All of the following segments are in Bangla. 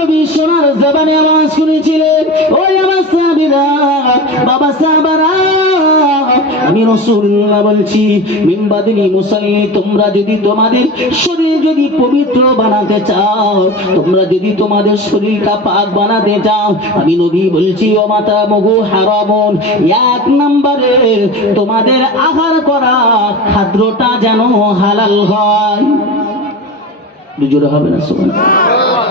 নবী সোনার জবানে আওয়াজ করেছিলেন, ওই আমার সাহাবীরা, বাবা সাহাবারা, আমি রাসূলুল্লাহ বলছি, মিনবাদিনী মুসাল্লি, তোমরা যদি তোমাদের শরীর যদি পবিত্র বানাতে চাও, তোমরা যদি তোমাদের শরীরটা পাক বানাতে চাও, আমি নবী বলছি, ও মাতা মগু হারামুন, এক নম্বরে তোমাদের আহার করা খাদ্যটা যেন হালাল হয়। জোরে হবে না সুবহানাল্লাহ।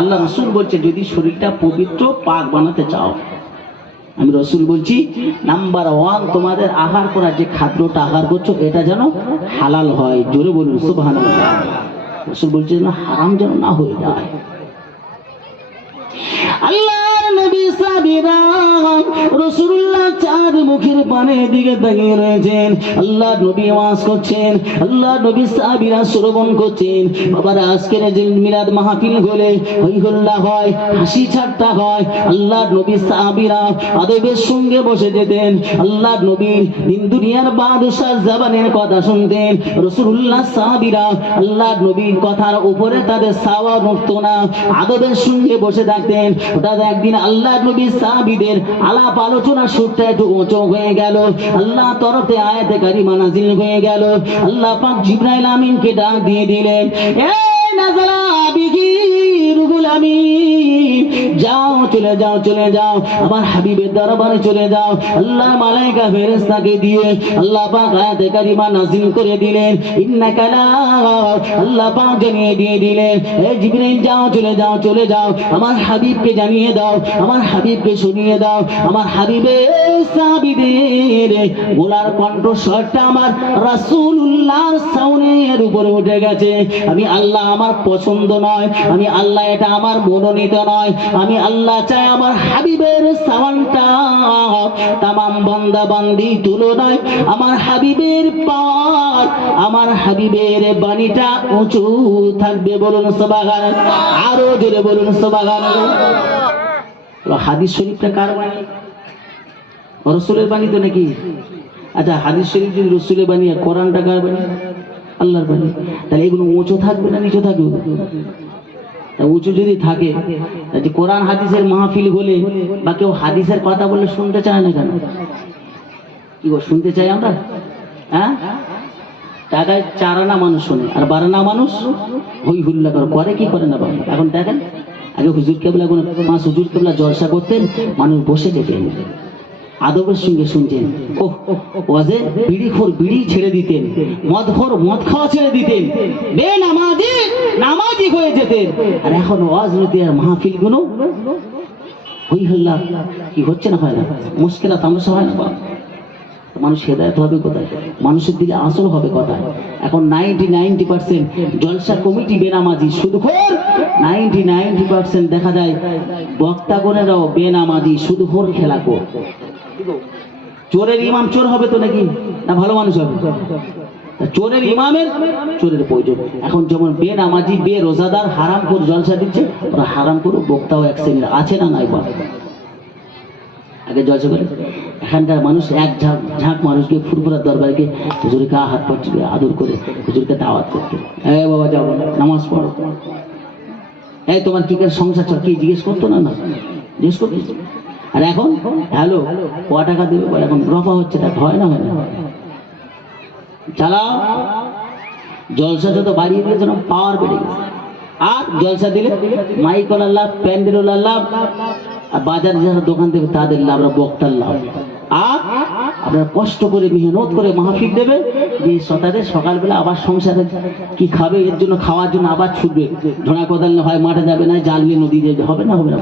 আল্লাহ রাসূল বলছে যদি শরীরটা পবিত্র পাক বানাতে চাও, আমি রাসূল বলছি নাম্বার 1 তোমাদের আহার করা যে খাদ্যটা আহার করছো এটা যেন হালাল হয়। জোরে বলুন সুবহানাল্লাহ। রাসূল বলছে যেন হারাম যেন না হয়ে যায়। আল্লাহর নবী সাহাবীরা রাসূলুল্লাহ চাঁদ মুখের পানের দিকে তাকিয়ে রয়েছেন। আল্লাহর নবী ওয়াজ করছেন, আল্লাহর নবী সাহাবীরা শ্রবণ করছেন। বাবারা আজকের যে মিলাদ মাহফিল হলে হই হল্লা হয়, হাসি ঠাট্টা হয়, আল্লাহর নবী সাহাবীরা আদবের সঙ্গে বসে যেতেন। আল্লাহর নবীর দিন দুনিয়ার বাদশার জবানের কথা শুনতেন। রাসূলুল্লাহ সাহাবীরা আল্লাহর নবীর কথার উপরে তাদের সাওয়া নড়তো না, আদবের সঙ্গে বসে থাকতেন। হঠাৎ একদিন আল্লাহর নবী সাহাবীদের আলাপ আলোচনা সুরটা একটু উঁচু হয়ে গেল। আল্লাহ তরফে আয়াতে কারিমা নাযিল হয়ে গেল। আল্লাহ পাক জিবরাইল আমিনকে ডাক দিয়ে দিলেন, এই নাযালা বিহি রুহুল আমিন, যাও চলে যাও চলে যাও আমার হাবিবের দরবারে চলে যাও। আল্লাহ মালায়েকা ফেরেশতাকে দিয়ে আল্লাহ পাক আয়াতে কারিমা নাযিল করে দিলেন, ইন্নাকা লা, আল্লাহ পাক জানিয়ে দিয়ে দিলেন, এই জিবরাইল যাও চলে যাও চলে যাও আমার হাবিবকে জানিয়ে দাও, আমার হাবিবকে শুনিয়ে দাও, আমার হাবিবের সাহাবীদের গোলার কণ্ঠস্বরটা আমার রাসূলুল্লাহর সাউনের উপরে উঠে গেছে। আমি আল্লাহ আমার পছন্দ নয়, আমি আল্লাহ এটা আমার মনোনীত নয়, আমি আল্লাহ চাই আমার হাবিবের সাওয়ানটা তামাম বান্দা বান্দি তুলনায় আমার হাবিবের পাক, আমার হাবিবের বাণীটা উঁচু থাকবে। বলুন সুবহানাল্লাহ, আরো জোরে বলুন সুবহানাল্লাহ। হাদিস শরীফটা কার বাণী? রাসূলের বাণী তো নাকি? আচ্ছা হাদিস শরীফ যদি রাসূলের বাণী, কোরআনটা কার বাণী? আল্লাহর বাণী। তাহলে এগুলো উঁচু থাকবে না নিচু থাকবে? উঁচু যদি থাকে, যে কোরআন হাদিসের মাহফিল হলে বা কেউ হাদিসের কথা বললে শুনতে চায় না কেন? কি গো শুনতে চাই আমরা? হ্যাঁ, টাকায় 4 আনা মানুষ শোনে আর 12 আনা মানুষ হই হুল্লা করে কি করে না বাবা। এখন দেখেন, আগে হুজুর কেবলা 5 হুজুর কেবলা জলসা করতেন, মানুষ বসে যেতেন, আদবের সঙ্গে শুনতেন। ওহ, ওয়াজে বিড়িখোর বিড়ি ছেড়ে দিতেন, মদখোর মদ খাওয়া ছেড়ে দিতেন, বেনামাজি নামাজি হয়ে যেতেন। আর এখন ওয়াজ নদী আর মাহফিল গুলো হই হল্লা কি হচ্ছে না, হয় না, মুশকিল তামাশা হয় না বাবা। মানুষ হেদায়েত হবে কোথায়? মানুষের দিলে আসল হবে কোথায়? এখন 90% জলসা কমিটি বেনামাজি সুদখোর, 90% দেখা যায় বক্তাগণেরাও বেনামাজি সুদখোর খেলাখোর। চোরের ইমাম চোর হবে তো নাকি? না ভালো মানুষ হবে? চোরের ইমামের চোরের প্রয়োজন। এখন যেমন বেনামাজি বেরোজাদার হারামখোর জলসা দিচ্ছে, ওরা হারামখোর বক্তাও এক শ্রেণীর আছে না নাই বল? আগে জলসা করে এখানকার মানুষ এক ঝাঁক মানুষকে ফুরফুরার দরবারকে হুজুরকে হাত পা টিপে আদর করে হুজুরকে দাওয়াত করতে, এই বাবা যাও নামাজ পড়ো, এই তোমার কি করে সংসার চল, কি জিজ্ঞেস করতো না? না জিজ্ঞেস করতো। আর এখন হ্যালো ক টাকা দেবে, এখন রফা হচ্ছে, টাকা হয় না, হয় না, চালাও। জলসা যত বাড়িয়ে দিলে যেন পাওয়ার বেড়ে গেছে। আর জলসা দিলে মাইকওয়ালার লাভ, প্যান্ডেলওয়ালার লাভ, আর বাজারে যারা দোকান দেবে তাদের লাভ, বক্তার লাভ। আর আপনারা কষ্ট করে মেহনত করে মাহফিল দেবে, যে তাদের সকালবেলা আবার সংসারে কি খাবে এর জন্য, খাওয়ার জন্য আবার ছুটবে, ঝোড়া কোদাল হয় মাঠে যাবে না, জাল নিয়ে নদী যাবে, হবে না, হবে না,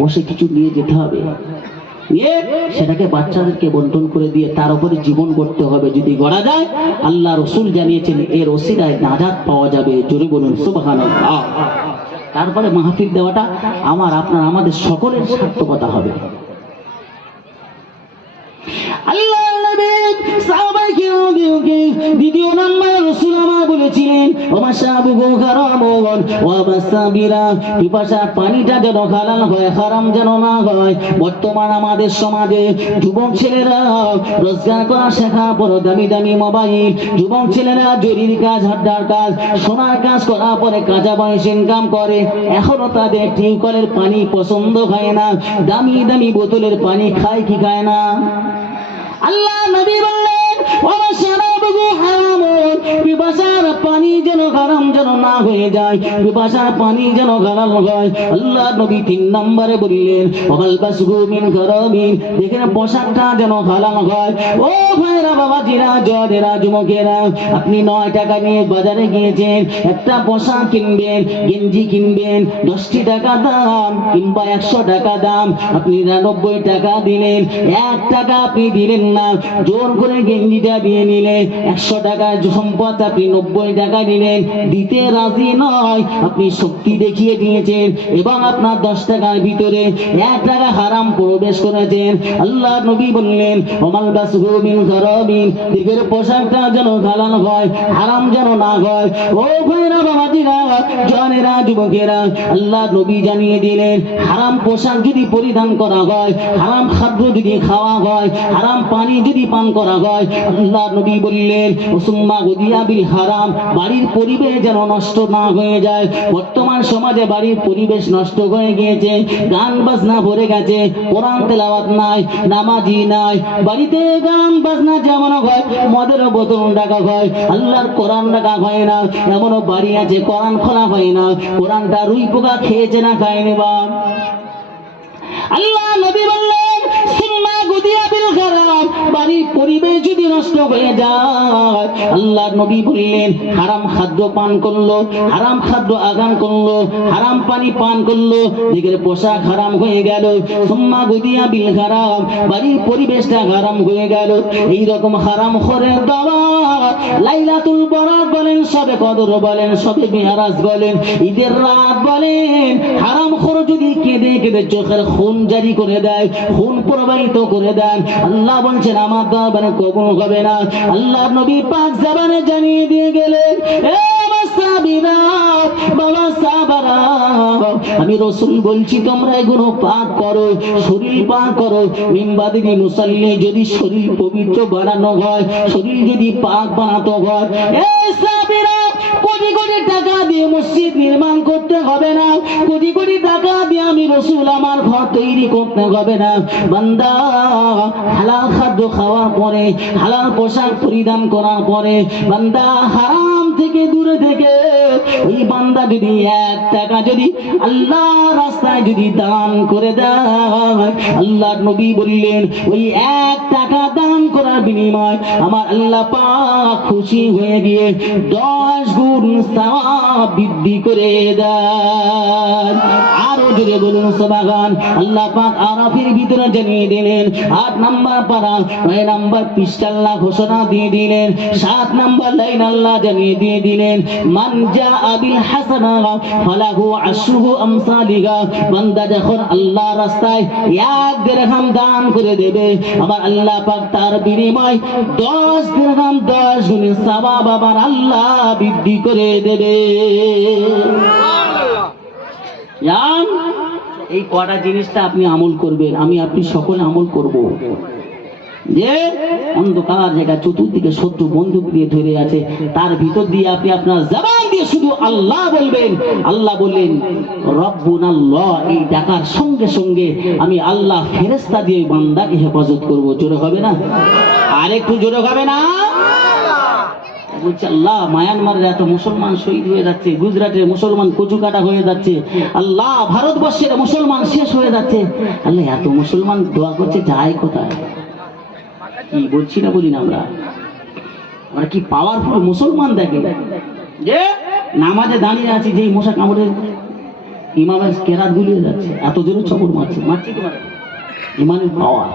বসে কিছু নিয়ে যেতে হবে, নিয়ে সেটাকে বাচ্চাদেরকে বন্টন করে দিয়ে তার উপরে জীবন করতে হবে। যদি গড়া যায়, আল্লাহ রসুল জানিয়েছেন এর ওসিলায় নাজাত পাওয়া যাবে। জোরে বলুন সুবহানাল্লাহ। তারপরে মাহফিল দেওয়াটা আমার আপনার আমাদের সকলের সার্থকতা হবে। আল্লাহ নবী সাহাবায়ে দ্বিতীয় নাম্বার রাসূল আমার বলেছিলেন ওমাশাবুহু হারামুন ওয়া মাসাবিরা, পিপাসা পানিটা যেন হালাল হয়, হারাম যেন না হয়। বর্তমান আমাদের সমাজে যুবক ছেলেরা রোজগার করা শেখা পর দামি দামি মোবাইল, যুবক ছেলেরা জরির কাজ, হাড্ডার কাজ, সোনার কাজ করার পরে কাঁচা বয়স ইনকাম করে। এখনো তাদের টিউবওয়েলের পানি পছন্দ হয় না, দামি দামি বোতলের পানি খায় কি খায় না? আল্লাহ নবী বললেন ওয়াশরাবুহু হারামুন, পিপাসার পানি যেন হারাম যেন না হয়ে যায়, পিপাসার পানি যেন হালাল হয়। আল্লাহ নবী 3 নম্বরে বললেন ওয়ালবাসুহু মিন গারামিন, দেখেন পোশাকটা যেন হালাল হয়। ও ভাইরা, বাবাজিরা, জওয়ানেরা, যুবকেরা, আপনি 9 টাকা নিয়ে বাজারে গিয়েছেন, একটা পোশাক কিনবেন, গেঞ্জি কিনবেন, 10 টাকা দাম কিংবা 100 টাকা দাম, আপনি 90 টাকা দিলেন, 1 টাকা আপনি দিলেন না, জোর করে গেঞ্জিটা দিয়ে নিলেন। 100 টাকার সম্পদ আপনি 90 টাকা নিলেন, দিতে রাজি নয়, আপনি শক্তি দেখিয়ে দিয়েছেন এবং আপনার 10 টাকার ভিতরে 1 টাকা হারাম প্রবেশ করেছেন। আল্লাহ নবী বললেন ওমালবাসুহু মিন গারামিন, দেখের পোশাকটা যেন হালাল হয়, হারাম যেন না হয়। ও ভাইরা, বাবাজিরা, জওয়ানেরা, যুবকেরা, আল্লাহ নবী জানিয়ে দিলেন হারাম পোশাক যদি পরিধান করা হয়, হারাম খাদ্য যদি খাওয়া হয়, হারাম পানি যদি পান করা হয়, আল্লাহ নবী বললেন উসুম্মা গুদিয়া বিল হারাম, বাড়ির পরিবেশ যেন নষ্ট না হয়ে যায়। বর্তমান সমাজে বাড়ির পরিবেশ নষ্ট হয়ে গিয়েছে, গান বাজনা ভরে গেছে, কোরআন তেলাওয়াত নাই, নামাজি নাই, বাড়িতে গান বাজনা যেমন হয়, মদের বোতল রাখা হয়, আল্লাহর কোরআন রাখা হয় না। এমনও বাড়ি আছে কোরআন খোলা হয় না, কোরআনটা রুই পোকা খেয়েছে না খায়নি বা? আল্লাহ নবী বললেন সুম্মা গুদিয়া বিল হারাম, বাড়ির পরিবেশ যদি নষ্ট হয়ে যায়, আল্লাহ নবী বললেন হারাম খাদ্য পান করলো, হারাম খাদ্য আগান করলো, হারাম পানি পান করলো, দিকের পোশাক হারাম হয়ে গেল। সুম্মা গুদিয়া বিল হারাম, বাড়ির পরিবেশটা হারাম হয়ে গেল। এই রকম হারাম খোরের দাওয়াত লাইলাতুল বরাত বলেন, সবে কদর বলেন, সবে মিরাজ বলেন, ঈদের রাত বলেন, হারাম খোর যদি কেঁদে কেঁদে চোখের খুন জারি করে দেয়, খুন প্রবাহিত করে দেন, আল্লাহ বলছেন আমার দরবারে কবুল হবে না। আল্লাহ নবী পাক জবানে জানিয়ে দিয়ে গেলেন এ সাহাবীরা, বাবা সাহাবারা, আমি রাসূল বলছি তোমরা এগুলো পাক করো, শরীর পাক করো। মিনবাদিনী মুসাল্লি, যদি শরীর পবিত্র বানানো হয়, শরীর যদি পাক বানাতে হয়, এই সাহাবীরা কোটি কোটি টাকা দিয়ে মসজিদ নির্মাণ করতে হবে না, কোটি কোটি টাকা দিয়ে আমি রাসূল আমার ঘর তৈরি করতে হবে না। বান্দা হালাল খাদ্য খাওয়ার পরে, হালাল পোশাক পরিধান করার পরে, বান্দা হারাম থেকে দূরে থেকে ওই বান্দা যদি 1 টাকা যদি আল্লাহ রাস্তায় যদি দান করে দেয়, আল্লাহর নবী বললেন ওই 1 টাকা দান করার বিনিময় আমার আল্লাহ পাক খুশি হয়ে গিয়ে 10 গুণ সওয়াব বৃদ্ধি করে দেন। আরো জোরে বলুন সুবহান। আল্লাহ পাক আরাফের ভিতরে জানিয়ে দিলেন 8 নাম্বার পারা 9 নাম্বার পৃষ্ঠা আল্লাহ ঘোষণা দিয়ে দিলেন, 7 নাম্বার লাইন আল্লাহ জানিয়ে দিয়ে দিলেন মান জাআ বিল হাসানা ফালাহু আশরু আমসালিহা। বান্দা যখন আল্লাহ রাস্তায় 1 দিরহাম দান করে দেবে, আমার আল্লাহ পাক তার বিনিময় 10 দিরহাম 10 গুণ সওয়াব আমার আল্লাহ বৃদ্ধি করে দেবে। জান, এই কটা জিনিসটা আপনি আমল করবেন, আমি আপনি সকলে আমল করব। যে অন্ধকার জায়গা চতুর্দিকে শত্রু বন্দুক দিয়ে ধরে আছে, তার ভিতর দিয়ে আপনি আপনার জবান দিয়ে শুধু আল্লাহ বলবেন। আল্লাহ বললেন রব্বুনাল্লাহ, এই ডাকার সঙ্গে সঙ্গে আমি আল্লাহ ফেরেশতা দিয়ে বান্দাকে হেফাজত করব। জোরে হবে না? আর একটু জোরে হবে না? বলছে আল্লাহ মায়ানমারের এত মুসলমান শহীদ হয়ে যাচ্ছে, গুজরাটের মুসলমান কচু কাটা হয়ে যাচ্ছে, আল্লাহ ভারতবর্ষের মুসলমান শেষ হয়ে যাচ্ছে, আল্লাহ এত মুসলমান দোয়া করছে, যায় কোথায়? কি বলছি না বলি না আমরা কি পাওয়ারফুল মুসলমান দেখে যে নামাজে দাঁড়িয়ে আছি, যেই মশা কামড়ে ইমামের কেরাত গুলিয়ে যাচ্ছে, এত জোরে চপর মারছে তোমার ইমানের পাওয়ার।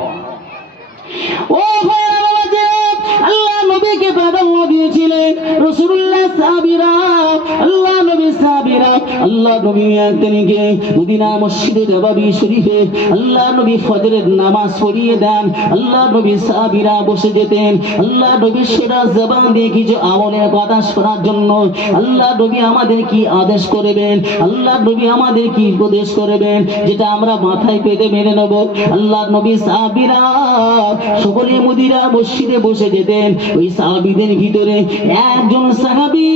ও ভাইরা, আল্লাহ নবীকে প্রাধান্য দিয়েছিলেন। রাসূলুল্লাহ সাহাবীরা, আল্লাহ নবী সাহাবীরা, আল্লাহ নবী একদিনকে মদিনা মসজিদে নববী শরীফে আল্লাহ নবী ফজরের নামাজ পড়িয়ে দেন। আল্লাহ নবী সাহাবীরা বসে যেতেন আল্লাহ নবীর সোজা জবান দিয়ে কিছু আমলের কথা শোনার জন্য। আল্লাহ নবী আমাদের কি আদেশ করবেন, আল্লাহ নবী আমাদের কি উপদেশ করবেন, যেটা আমরা মাথায় পেতে মেনে নেব। আল্লাহ নবী সাহাবীরা সকলে মদিনা মসজিদে বসে যেতেন। ওই সাহাবীদের ভিতরে একজন সাহাবী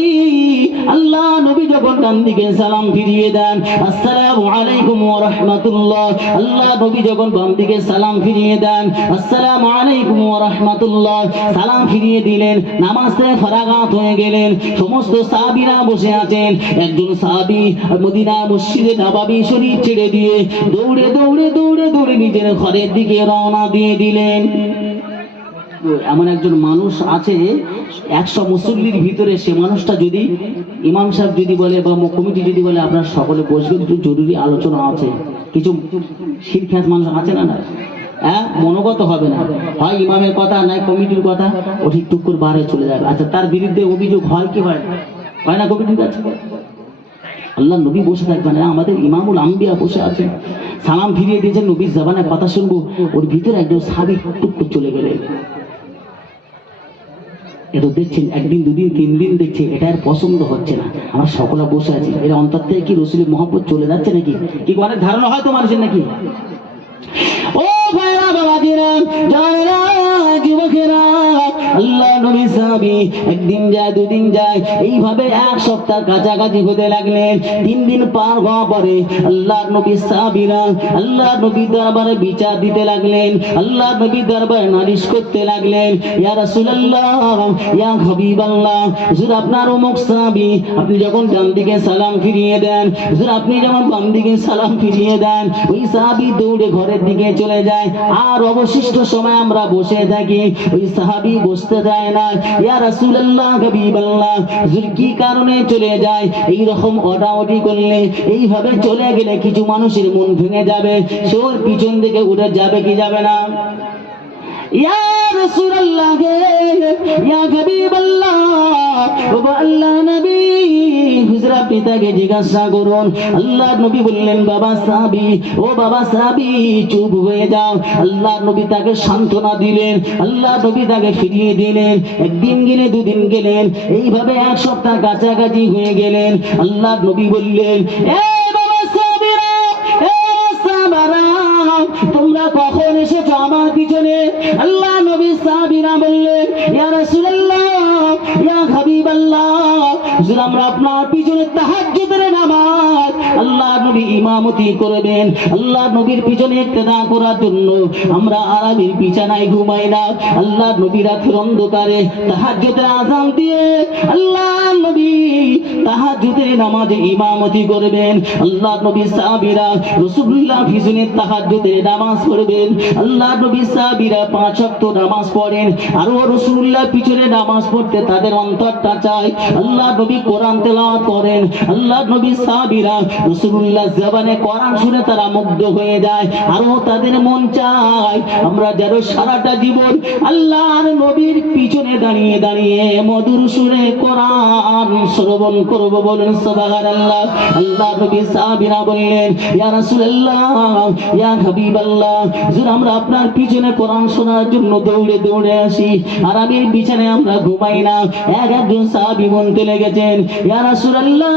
আল্লাহ নবী যখন ডান দিকে সালাম ফিরিয়ে দেন, আসসালামু আলাইকুম ওয়া রাহমাতুল্লাহ, আল্লাহ নবী যখন বাম দিকে সালাম ফিরিয়ে দেন, আসসালামু আলাইকুম ওয়া রাহমাতুল্লাহ, সালাম ফিরিয়ে দিলেন। নামাজ থেকে ফারাগাত হয়ে গেলেন। সমস্ত সাহাবীরা বসে আছেন। একজন সাহাবী মদিনা মসজিদে নববী শরীফ ছেড়ে দিয়ে দৌড়ে দৌড়ে দৌড়ে দৌড়ে নিজের ঘরের দিকে রওনা দিয়ে দিলেন। এমন একজন মানুষ আছে 100 মুসল্লির ভিতরে, সে মানুষটা যদি ইমাম সাহেব যদি বলে বা কমিটি যদি বলে আপনার সকলে বসবেন, একটু জরুরি আলোচনা আছে, কিছু শিরখ্যাস মানুষ আছে না, হ্যাঁ, মনোগত হবে না, হয় ইমামের কথা নাই কমিটির কথা, ও ঠিক টুক করে বারে চলে যাবে। আচ্ছা, তার বিরুদ্ধে অভিযোগ হয় কি হয় না কমিটির কাছে? আল্লাহ নবী বসে থাকবেন, আমাদের ইমামুল আম্বিয়া বসে আছেন, সালাম ফিরিয়ে দিয়েছেন, নবীর জবানে কথা শুনবো, ওর ভিতরে একজন সাহাবী টুক করে চলে গেলেন। এটা দেখছেন, একদিন দুদিন 3 দিন দেখছে, এটা আর পছন্দ হচ্ছে না, আমরা সকলে বসে আছি, এর অন্তর থেকে কি রসুলের মহব্বত চলে যাচ্ছে নাকি? কি অনেক ধারণা হয় তো মানুষের নাকি? ও ভাইরা বাবাজিরা, জানেরা, যুবকেরা, আল্লাহ নবী সাহাবী একদিন যায়, দুদিন যায়, এইভাবে 1 সপ্তাহ কাছাকাছি হতে লাগলেন। 3 দিন পার হওয়া পরে আল্লাহ নবী সাহাবীরা আল্লাহ নবীর দরবারে বিচার দিতে লাগলেন, আল্লাহ নবীর দরবারে নালিশ করতে লাগলেন। ইয়া রাসূলুল্লাহ, ইয়া হাবিবাল্লাহ, হুজুর আপনার অমুক সাহাবী, আপনি যখন ডান দিকে সালাম ফিরিয়ে দেন, হুজুর আপনি যখন বাম দিকে সালাম ফিরিয়ে দেন, ওই সাহাবী দৌড়ে ঘরের দিকে চলে যায়, আর অবশিষ্ট সময় আমরা বসে থাকি। ওই সাহাবী বসতে যায় না। ইয়া রাসূলুল্লাহ, হাবিবাল্লাহ, হুজুর কি কারণে চলে যায়? এই রকম ওটাওটি করলে, এইভাবে চলে গেলে কিছু মানুষের মন ভেঙে যাবে, সে ওর পিছন দিকে উঠে যাবে কি যাবে না? ইয়া রাসূলুল্লাহ, ইয়া হাবিবাল্লাহ, ও আল্লাহ নবী, হুজুর আপনি তাকে জিজ্ঞাসা করুন। আল্লাহ নবী বললেন, বাবা সাহাবী, ও বাবা সাহাবী, চুপ হয়ে যাও। আল্লাহ নবী তাকে সান্ত্বনা দিলেন, আল্লাহ নবী তাকে ফিরিয়ে দিলেন। একদিন গেলে, দুদিন গেলেন, এইভাবে 1 সপ্তাহ কাছাকাছি হয়ে গেলেন। আল্লাহ নবী বললেন, এ বাবা সাহাবীরা, এ সাহাবারা, তোমরা কখন এসেছো আমার পিছনে? আল্লাহ নবী সাহাবীরা বললেন, ইয়া রাসূলুল্লাহ, ইয়া হাবিবাল্লাহ, হুজুর আমরা আপনার পিছনে তাহাজ্জুদের নামাজ আল্লাহ নবী ইমামতি করবেন, আল্লাহ নবীর পিছনে ইক্তেদা করার জন্য আমরা আরামের বিছানায় ঘুমাই না। আল্লাহ নবী রাতের অন্ধকারে তাহাজ্জুদের আযান দিয়ে আল্লাহ নবী তাহাজ্জুদের নামাজে ইমামতি করবেন। আল্লাহ নবী সাহাবীরা রাসূলুল্লাহ পিছনে তাহাজ্জুদের নামাজ পড়বেন। আল্লাহ নবী সাহাবীরা 5 ওয়াক্ত নামাজ পড়েন, আর রাসূলুল্লাহ পিছনে নামাজ পড়তে তাদের অন্তরটা চায়। আল্লাহ নবী কোরআন তেলাওয়াত করেন, আল্লাহ নবী সাহাবীরা রাসূলুল্লাহ জবানে কোরআন শুনে তারা মুগ্ধ হয়ে যায়, আর তাদের মন চায় আমরা যেন সারাটা জীবন আল্লাহর নবীর পিছনে দাঁড়িয়ে দাঁড়িয়ে মধুর সুরে কোরআন শ্রবণ করব। বলুন সুবহানাল্লাহ। আল্লাহ নবী সাহাবীরা বললেন, ইয়া রাসূলুল্লাহ, ইয়া হাবিবাল্লাহ, হুজুর আমরা আপনার পিছনে কোরআন শোনার জন্য দৌড়ে দৌড়ে আসি, আরামের বিছানায় আমরা ঘুমাই না। একজন সাহাবী বলতে লেগেছেন, ইয়া রাসূলুল্লাহ,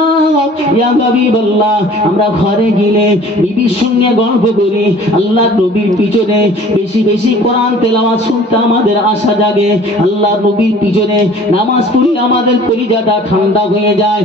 ইয়া হাবিবাল্লাহ, আমরা ঘরে গেলে বিবির সঙ্গে গল্প করি, আল্লাহ নবীর পিছনে বেশি বেশি কোরআন তেলাওয়াত শুনতে আমাদের আশা জাগে, আল্লাহ নবীর পিছনে নামাজ পড়ি, আমাদের কলিজাটা ঠান্ডা হয়ে যায়।